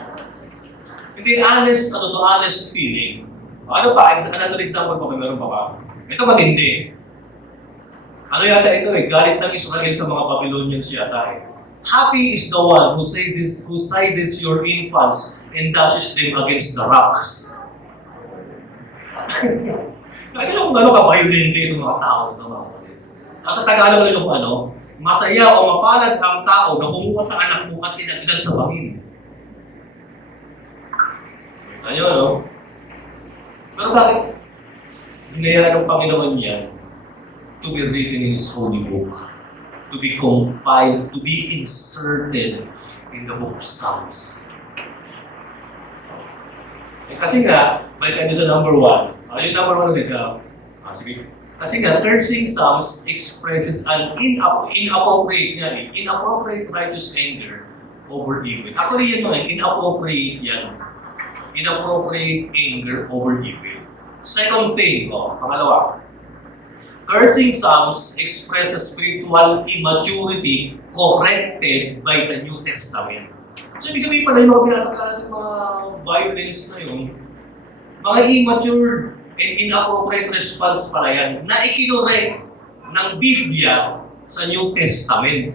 honest feeling. Ano pa? Another example pa, meron pa ba? Ito matindi. Ano yata ito eh? Galit ng Israel sa mga Babylonians yata eh. Happy is the one who seizes your infants and dashes them against the rocks. Kaya lang kung ano ka-violente itong mga tao na mga kapatid. Sa Tagalog nila kung masaya o mapalad ang tao na kumuha sa anak mo at tinagdag sa bangin. Ayun, Pero bakit hinayaan ng Panginoon niya to be written in His holy book, to be compiled, to be inserted in the Book of Psalms? Kasi nga, balik tayo sa number 1. Yung number 1 ulit sige. Kasi nga, cursing psalms expresses an inappropriate righteous anger over evil. Actually, yan mga inappropriate anger over evil. Second thing, pangalawa, cursing psalms expresses spiritual immaturity corrected by the New Testament. So, ibig sabihin pala yung mga binasakala ng mga violence na yun, mga immature and inappropriate response pala yan na ikinorek ng Biblia sa New Testament.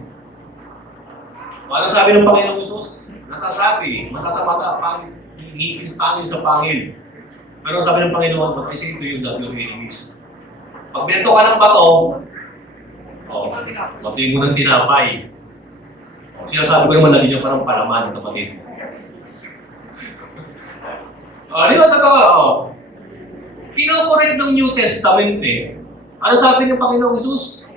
O, ano sabi ng Panginoong Isus? Nasasabi, mata sa mata, pangil sa pangil. Pero sabi ng Panginoon, but I say to you, love your enemies. Pag binato ka ng bato, batiin mo ng tinapay. Sinasabi ko naman lagi niya parang palaman ng kapatid. Di ba totoo? Kinokorek ng New Testament Ano sabi ng Panginoong Isus?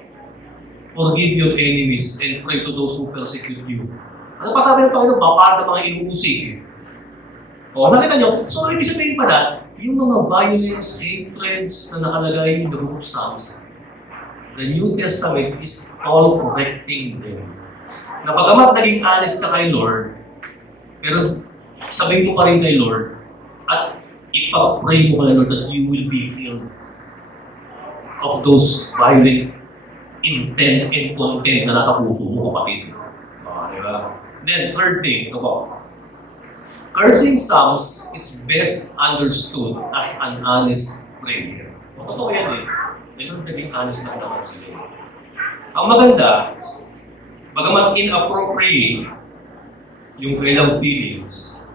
Forgive your enemies and pray to those who persecute you. Ano pa sabi ng Panginoon? Para ng mga inuusig. Nakita nyo? So, ibig sabihin pala, yung mga violence, hatreds na nakalagay in the book of Psalms, the New Testament is all correcting them. Na pagamat naging honest ka kay Lord, pero sabihin mo pa rin kay Lord, at ipag-pray mo kay Lord that you will be healed of those violent intent and content na nasa puso mo, kapatid. Diba? Then, third thing, ito po. Cursing psalms is best understood as an honest prayer. Totoo yan Ito naging honest na naman sila. Ang maganda, bagamat inappropriate yung kailang feelings,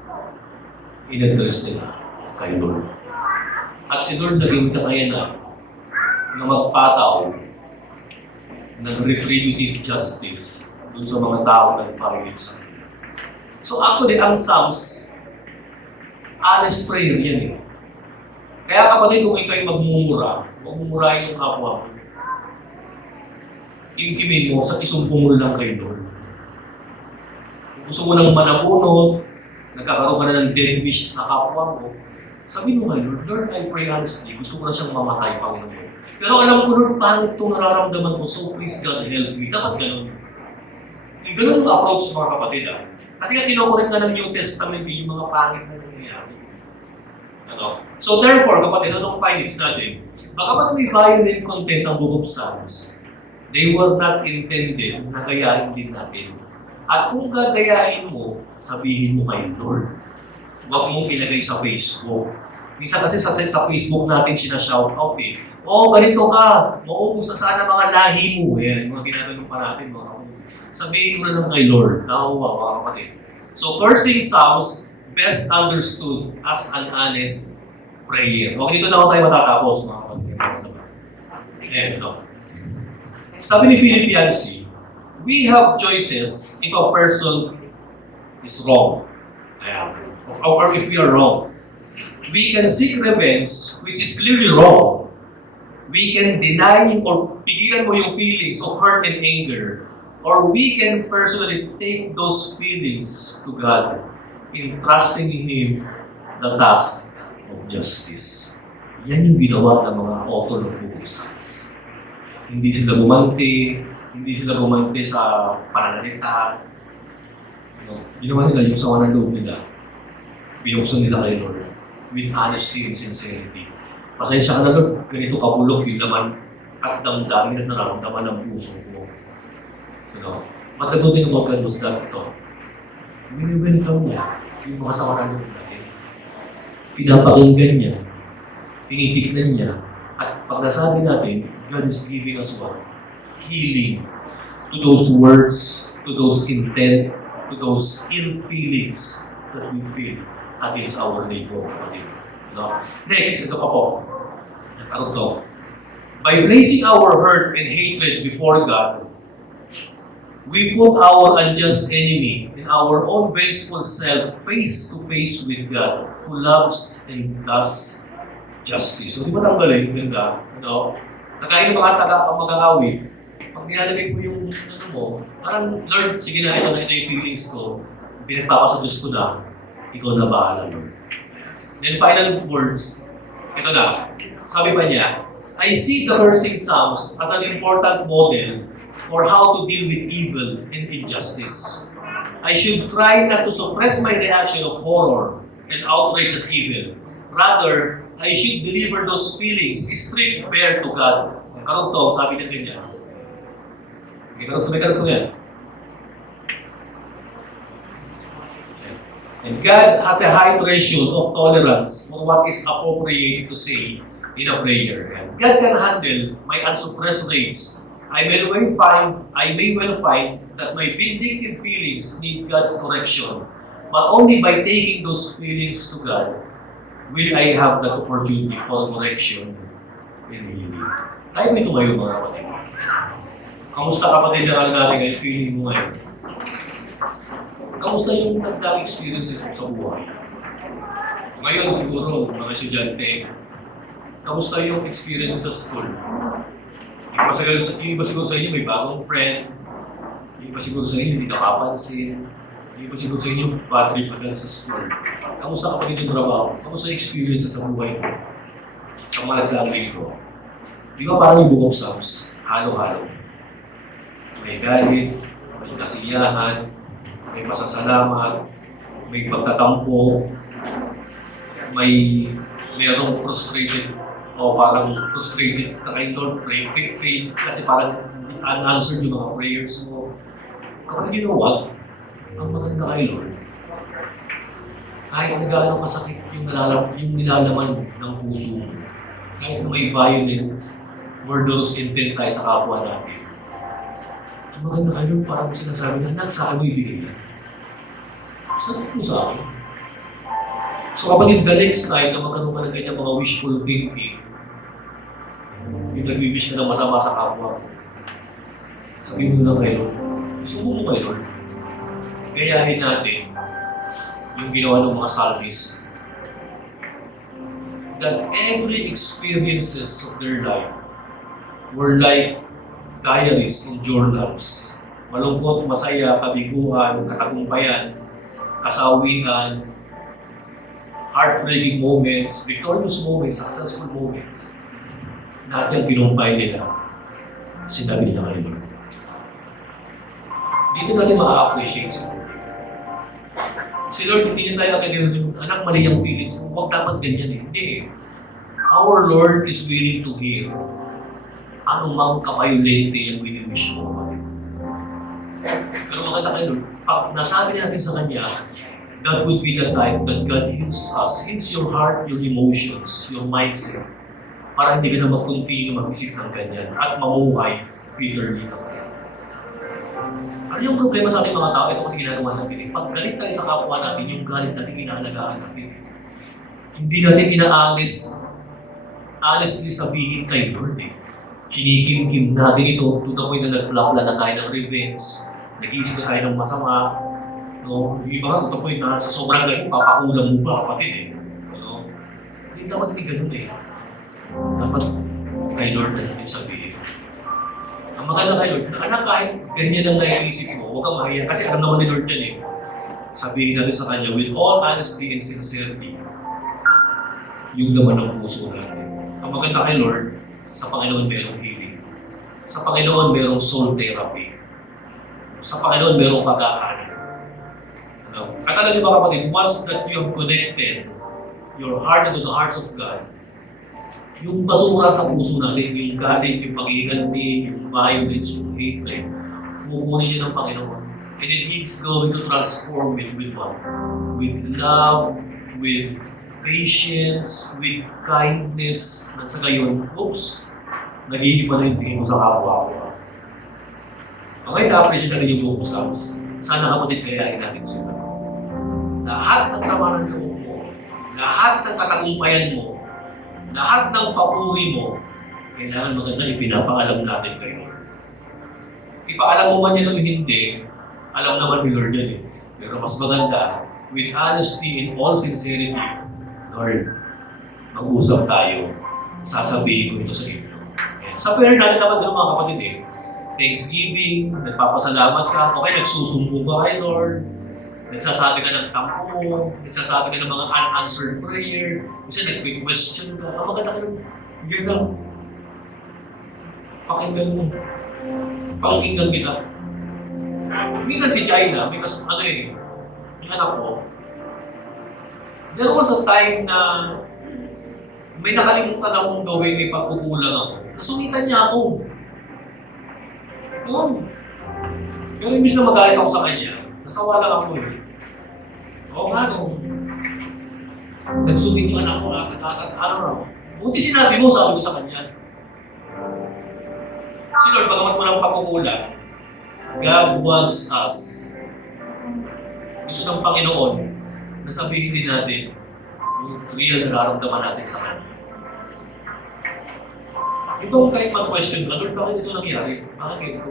in-address nila kay Lord. At si Lord naging kakayanan na magpataw ng retributive justice dun sa mga taong nagparilit sa kanya. So actually, ang Psalms, honest prayer yan Kaya kapatid, kung ikaw'y magmumura, magmumurahin yung kapwa mo, kimkimin mo sa isumpong mo lang kay Lord. Kung gusto mo nang manabunod, nagkakaroon ka na ng dead wish sa kapwa mo, sabihin mo kay Lord, Lord, I pray honestly, gusto ko na siyang mamatay, Panginoon. Pero alam ko, Lord, pangit itong nararamdaman ko, so please God help me. Dapat ganun. Yung ganun ang approach mga kapatid Kasi nga kinokorek na ng New Testament yung mga pangit na nangyayari. So therefore, kapatid, anong findings natin? Baka may violent content ang book of Psalms, they were not intended na gayahin din natin. At kung gagayahin mo, sabihin mo kay Lord. Huwag mong ilagay sa Facebook. Minsan kasi sa Facebook natin sinashout out ganito ka, maubos na sana mga lahi mo. Yan, mga ginaganon pa natin, mga kapatid. Sabihin mo na lang kay Lord. Nakuha, mga kapatid. So, cursing psalms best understood as an honest prayer. Dito na ako tayo matatapos, mga kapatid. Sabi ni Philip Yancey, we have choices if a person is wrong. Or if we are wrong. We can seek revenge, which is clearly wrong. We can deny or pigilan mo yung feelings of hurt and anger. Or we can personally take those feelings to God, entrusting Him the task of justice. Yan yung ginawa ng mga author of book of Psalms. Hindi sila bumante sa pananalita. Ginawa nila yung sawa ng loob nila. Binuksan nila kay Lord with honesty and sincerity. Pasensya ka na Lord, ganito kabulok yung laman at damdamin at nararamdaman ng puso mo. Matagutin mo God was that ito. Bini-welcome niya yung mga sawa ng loob natin. Pinapakinggan niya, tinitignan niya, at pag nasabi natin, God is giving us what? Healing to those words, to those intent, to those ill feelings that we feel against our neighbor. Next, ito pa po. By placing our hurt and hatred before God, we put our unjust enemy and our own vengeful self face to face with God, who loves and does justice. So, di ba tanggalin? Ganda. Nakain mga mag-aawit. Pag nilalagay ko yung parang, Lord, sige na, ito yung feelings ko. Pinagpapasa Diyos ko na, ikaw na bahala, Lord. Then final words, ito na. Sabi pa niya, I see the cursing Psalms as an important model for how to deal with evil and injustice. I should try not to suppress my reaction of horror and outrage at evil. Rather, I should deliver those feelings straight bare to God. Karugtong, sabi ng ganyan. May karugtong yan. And God has a high threshold of tolerance for what is appropriate to say in a prayer. And God can handle my unsuppressed rage. I may well find that my vindictive feelings need God's correction, but only by taking those feelings to God will I have that opportunity for correction and healing. Tayo ito ngayon mga kapatid. Kamusta kapatid na natin ngayon, feeling mo ngayon? Kamusta yung nagdaang experiences mo sa buhay? Ngayon siguro, mga estudyante, kamusta yung experiences sa school? Yung iba siguro sa inyo may bagong friend, yung iba siguro sa inyo hindi nakapansin, yung iba siguro sa inyo bad trip agad sa school. Kamusta kapatid yung trabaho? Kamusta yung experiences sa buhay mo? Sa mga nagdaang linggo? Di ba parang yung Book of Psalms? Halo-halo. May galit, may kasiyahan, may pasasalamat, may pagtatampo, merong frustrated o parang frustrated ka kay Lord, pray, faith, kasi parang unanswered yung mga prayers mo. Kapag you know what? Ang maganda kay Lord, kahit na gaano kasakit yung nilalaman ng puso mo, kahit na may violent, murderous intent tayo sa kapwa natin, ang maganda kay Lord, parang sinasabi na, sa akin mo ibigay yan. Sabi mo sa akin. So kapag the next time na magkaroon ka ng ganyan mga wishful thinking, yung nag-wish ka ng masama sa kapwa, sabihin mo na kay Lord, subo mo kay Lord. Gayahin natin yung ginawa ng mga psalmists, that every experiences of their life were like diaries and journals. Malungkot, masaya, kabiguan, katagumpayan, kasawian, heartbreaking moments, victorious moments, successful moments. Lahat yung pinumpay nila, sinabi nila kay Lord. Dito natin ma-appreciate si Lord. Si Lord, hindi niya tayo agad yung anak, mali yung feelings mo. Huwag dapat ganyan eh. Hindi eh. Our Lord is willing to hear anumang kabayolente yung wini-wish mo. Pero maganda kay Lord, pag nasabi natin sa Kanya, that would be the time that God heals us, heals your heart, your emotions, your mindset, para hindi ka na mag-continue mag-isip ng ganyan at mamuhay bitterly ka kaya. Ano yung problema sa ating mga tao? Ito kasi ginagawa natin. Pag galit tayo sa kapwa natin, yung galit natin inaalagaan natin. Hindi natin inaalis, honestly sabihin kay Lord eh. Kinikim-kim natin ito to the point na nagplapla na tayo ng revenge, nag-iisip na tayo ng masama. No, yung iba nga sa point na sa sobrang galing, papakulang mo ba kapatid eh. No? Hindi dapat hindi ganun eh. Dapat kay Lord na natin sabihin. Ang maganda kay Lord, anak kahit ganyan ang naiisip mo, huwag kang mahiya kasi alam naman ni Lord yan eh. Sabihin natin sa Kanya, with all honesty and sincerity, yung laman ng puso natin. Ang maganda kay Lord, sa Panginoon merong healing. Sa Panginoon merong soul therapy. Sa Panginoon merong pag-aanan. No? At alam niyo ba kapatid, once that you have connected your heart into the hearts of God, yung basura sa puso natin, yung galit, yung pag-iganti, yung violence, yung hatred, kukunin niyo ng Panginoon. And then He's going to transform it with what? With love, with patience, with kindness, at sa gayon, nag-iiba na yung tingin mo sa kapwa-kapwa. Okay, na-appreciate natin yung Book of Psalms. Sana kapatid gayahin natin sila. Lahat ng sama ng loob mo, lahat ng katagumpayan mo, lahat ng papuri mo, kailangan maganda ipinapaalam natin kay Lord. Ipaalam mo man yan o hindi, alam naman ni Lord yan eh. Pero mas maganda, with honesty and all sincerity, Lord, mag-usap tayo, sasabihin ko ito sa inyo. Ayan. Sa prayer natin naman din mga kapatid eh, Thanksgiving, nagpapasalamat ka, okay, nagsusumbong ka kay Lord, nagsasabi ka ng tampo mo, nagsasabi ka ng mga unanswered prayer, kasi nag-question ka, ang maganda ka ng year lang. Pakinggan mo. Pakinggan kita. Minsan si China, may yung anak ko, there was a time na may nakalimutan akong gawin, may pagkukulang ako. Nasulitan niya ako. Oo. Pero imbis na magalit ako sa kanya, natawa lang ako eh. Oo nga no. Nagsungit yung anak ko, buti sinabi mo, sabi ko sa kanya. Si Lord, bagamat mo ng pagkukulang, God wants us. Gusto ng Panginoon na sabihin din natin yung real nararamdaman natin sa Kanya. Ito kahit mag-question ka, Lord, bakit ito nangyari? Bakit ito?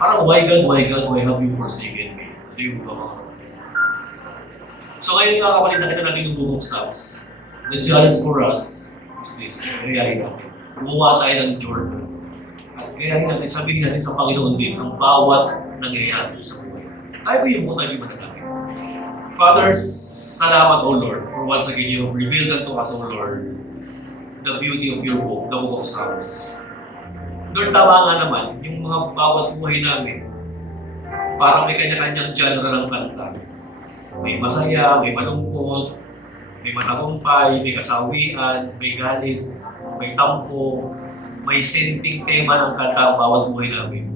Parang, why God, why have you forsaken me? Ano yung mga? So ngayon mga kapatid, nakita natin yung Book of Psalms. The challenge for us is this, gayahin natin. Gumawa tayo ng journal. At gayahin natin, sabihin natin sa Panginoon din ang bawat nangyayari sa buhay. Tayo yung muna yung manalangin. Father, salamat O Lord, for once again you have revealed unto us, O Lord, the beauty of your book, the Book of Psalms. Lord, tama nga naman, yung mga bawat buhay namin, parang may kanya-kanyang genre ng kanta. May masaya, may malungkot, may matagumpay, may kasawian, may galit, may tampo, may senting tema ng kanta ang bawat buhay namin.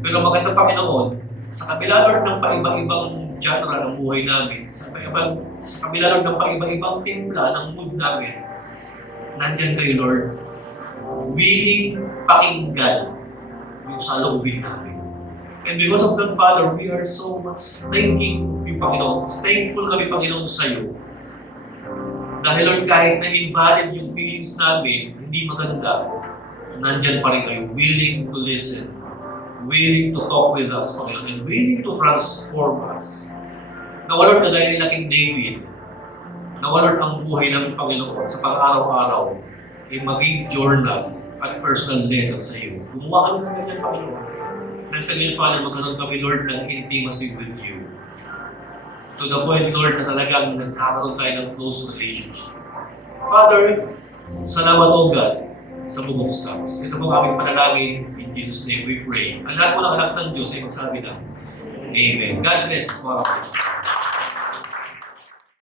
Pero maganda Panginoon, sa kabila Lord ng paiba-ibang genre ng buhay namin, sa kabila Lord ng paiba-ibang timpla ng mood namin, nandyan kayo Lord, willing pakinggan yung saloobin namin. And because of that, Father, we are so much thanking you, Panginoon. Thankful kami, Panginoon, sa iyo. Dahil Lord, kahit na invalid yung feelings namin, hindi maganda, nandyan pa rin kayo, willing to listen, willing to talk with us, Panginoon, and willing to transform us. Nawalord kagaya nila King David, nawalord ang buhay ng Panginoon sa pang-araw-araw, ay maging journal at personal letter sa iyo. Gumawa kami ng ganyan, Panginoon. Nang sa ngayon, Father, magkaroon kami, Lord, ng intimacy with you. To the point, Lord, na talagang nagkakaroon tayo ng close relationship. Father, salamat o God sa Book of Psalms. Ito po aming panalangin. In Jesus' name we pray. Ang lahat po ng anak ng Diyos ay magsabi na, Amen. God bless. Wow.